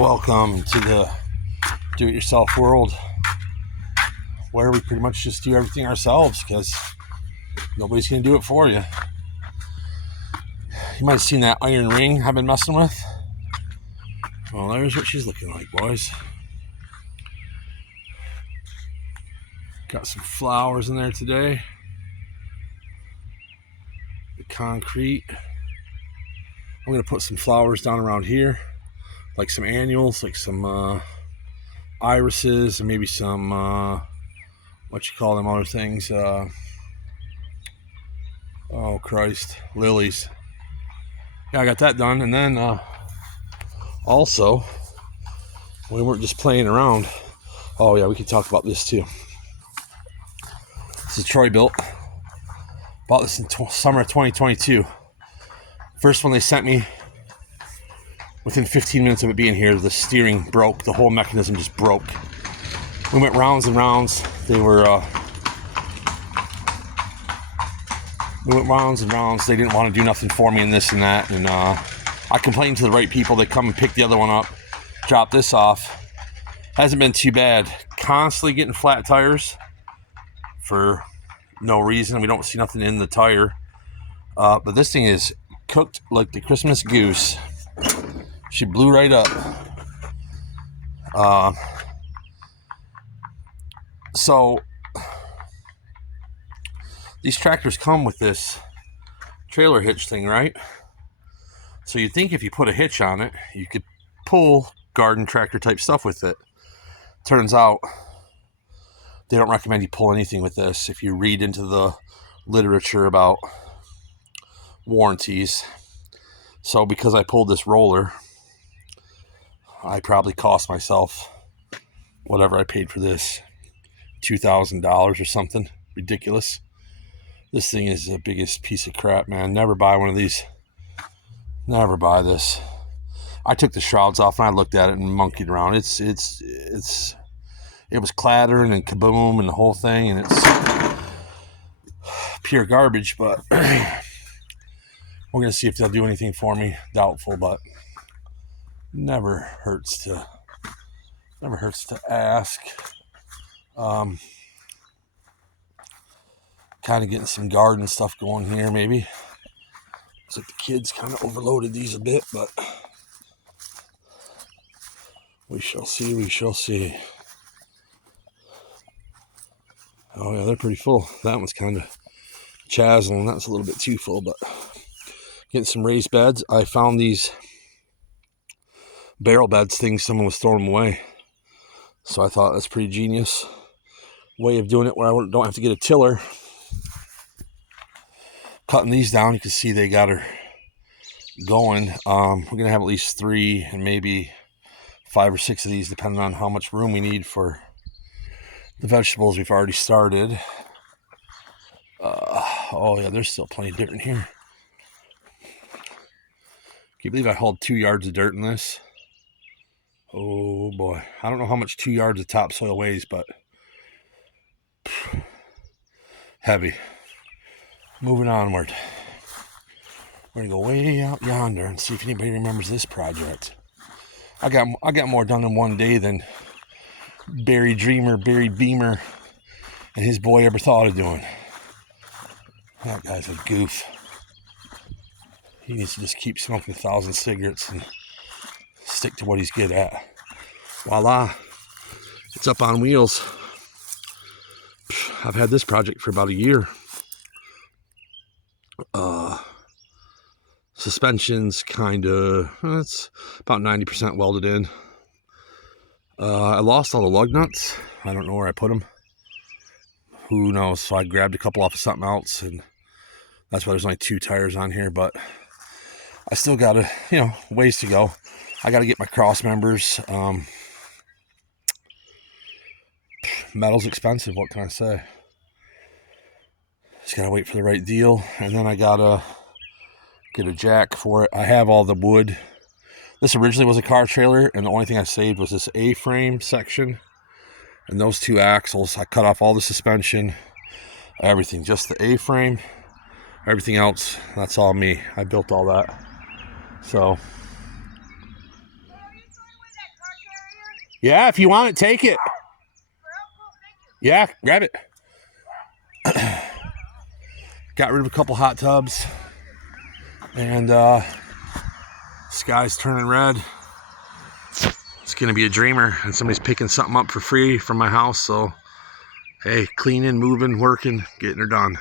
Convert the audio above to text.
Welcome to the do-it-yourself world, where we pretty much just do everything ourselves because nobody's going to do it for you. You might have seen that iron ring I've been messing with. Well, there's what she's looking like, boys. Got some flowers in there today. The concrete. I'm going to put some flowers down around here, like some annuals, like some irises, and maybe some, what you call them other things, oh Christ, lilies. Yeah, I got that done. And then also, we weren't just playing around. Oh yeah, we could talk about this too. This is Troy built. Bought this in summer of 2022. First one they sent me, within 15 minutes of it being here, the steering broke. The whole mechanism just broke. We went rounds and rounds. We went rounds and rounds. They didn't want to do nothing for me and this and that. And I complained to the right people. They come and pick the other one up, drop this off. Hasn't been too bad. Constantly getting flat tires for no reason. We don't see nothing in the tire. But this thing is cooked like the Christmas goose. She blew right up. So these tractors come with this trailer hitch thing, right? So you'd think if you put a hitch on it, you could pull garden tractor type stuff with it. Turns out they don't recommend you pull anything with this. If you read into the literature about warranties. So because I pulled this roller, I probably cost myself whatever I paid for this, $2,000 or something ridiculous. This thing is the biggest piece of crap, man. Never buy one of these. Never buy this. I took the shrouds off and I looked at it and monkeyed around. It was clattering and kaboom and the whole thing, and it's pure garbage. But we're gonna see if they'll do anything for me. Doubtful, but never hurts to ask. Kind of getting some garden stuff going here, maybe. Looks like the kids kind of overloaded these a bit, but we shall see. Oh yeah, they're pretty full. That one's kind of chazzling. That's a little bit too full, but getting some raised beds. I found these barrel beds things. Someone was throwing them away, so I thought that's pretty genius way of doing it, where I don't have to get a tiller. Cutting these down, you can see they got her going. We're gonna have at least 3 and maybe 5 or 6 of these, depending on how much room we need for the vegetables we've already started. Oh yeah, there's still plenty of dirt in here. Can you believe I hauled 2 yards of dirt in this? Oh boy, I don't know how much 2 yards of topsoil weighs, but heavy. Moving onward. We're gonna go way out yonder and see if anybody remembers this project. I got more done in one day than Barry Beamer, and his boy ever thought of doing. That guy's a goof. He needs to just keep smoking 1,000 cigarettes and stick to what he's good at. Voila. It's up on wheels. I've had this project for about a year. Suspension's it's about 90% welded in. I lost all the lug nuts. I don't know where I put them. Who knows? So I grabbed a couple off of something else, and that's why there's only 2 tires on here, but I still got ways to go. I got to get my cross members. Metal's expensive, what can I say? Just got to wait for the right deal, and then I got to get a jack for it. I have all the wood. This originally was a car trailer, and the only thing I saved was this A-frame section and those 2 axles. I cut off all the suspension, everything, just the A-frame. Everything else, that's all me. I built all that. So Yeah, if you want it, take it. Yeah, grab it. Got rid of a couple hot tubs. And sky's turning red. It's gonna be a dreamer, and somebody's picking something up for free from my house. So, hey, cleaning, moving, working, getting her done.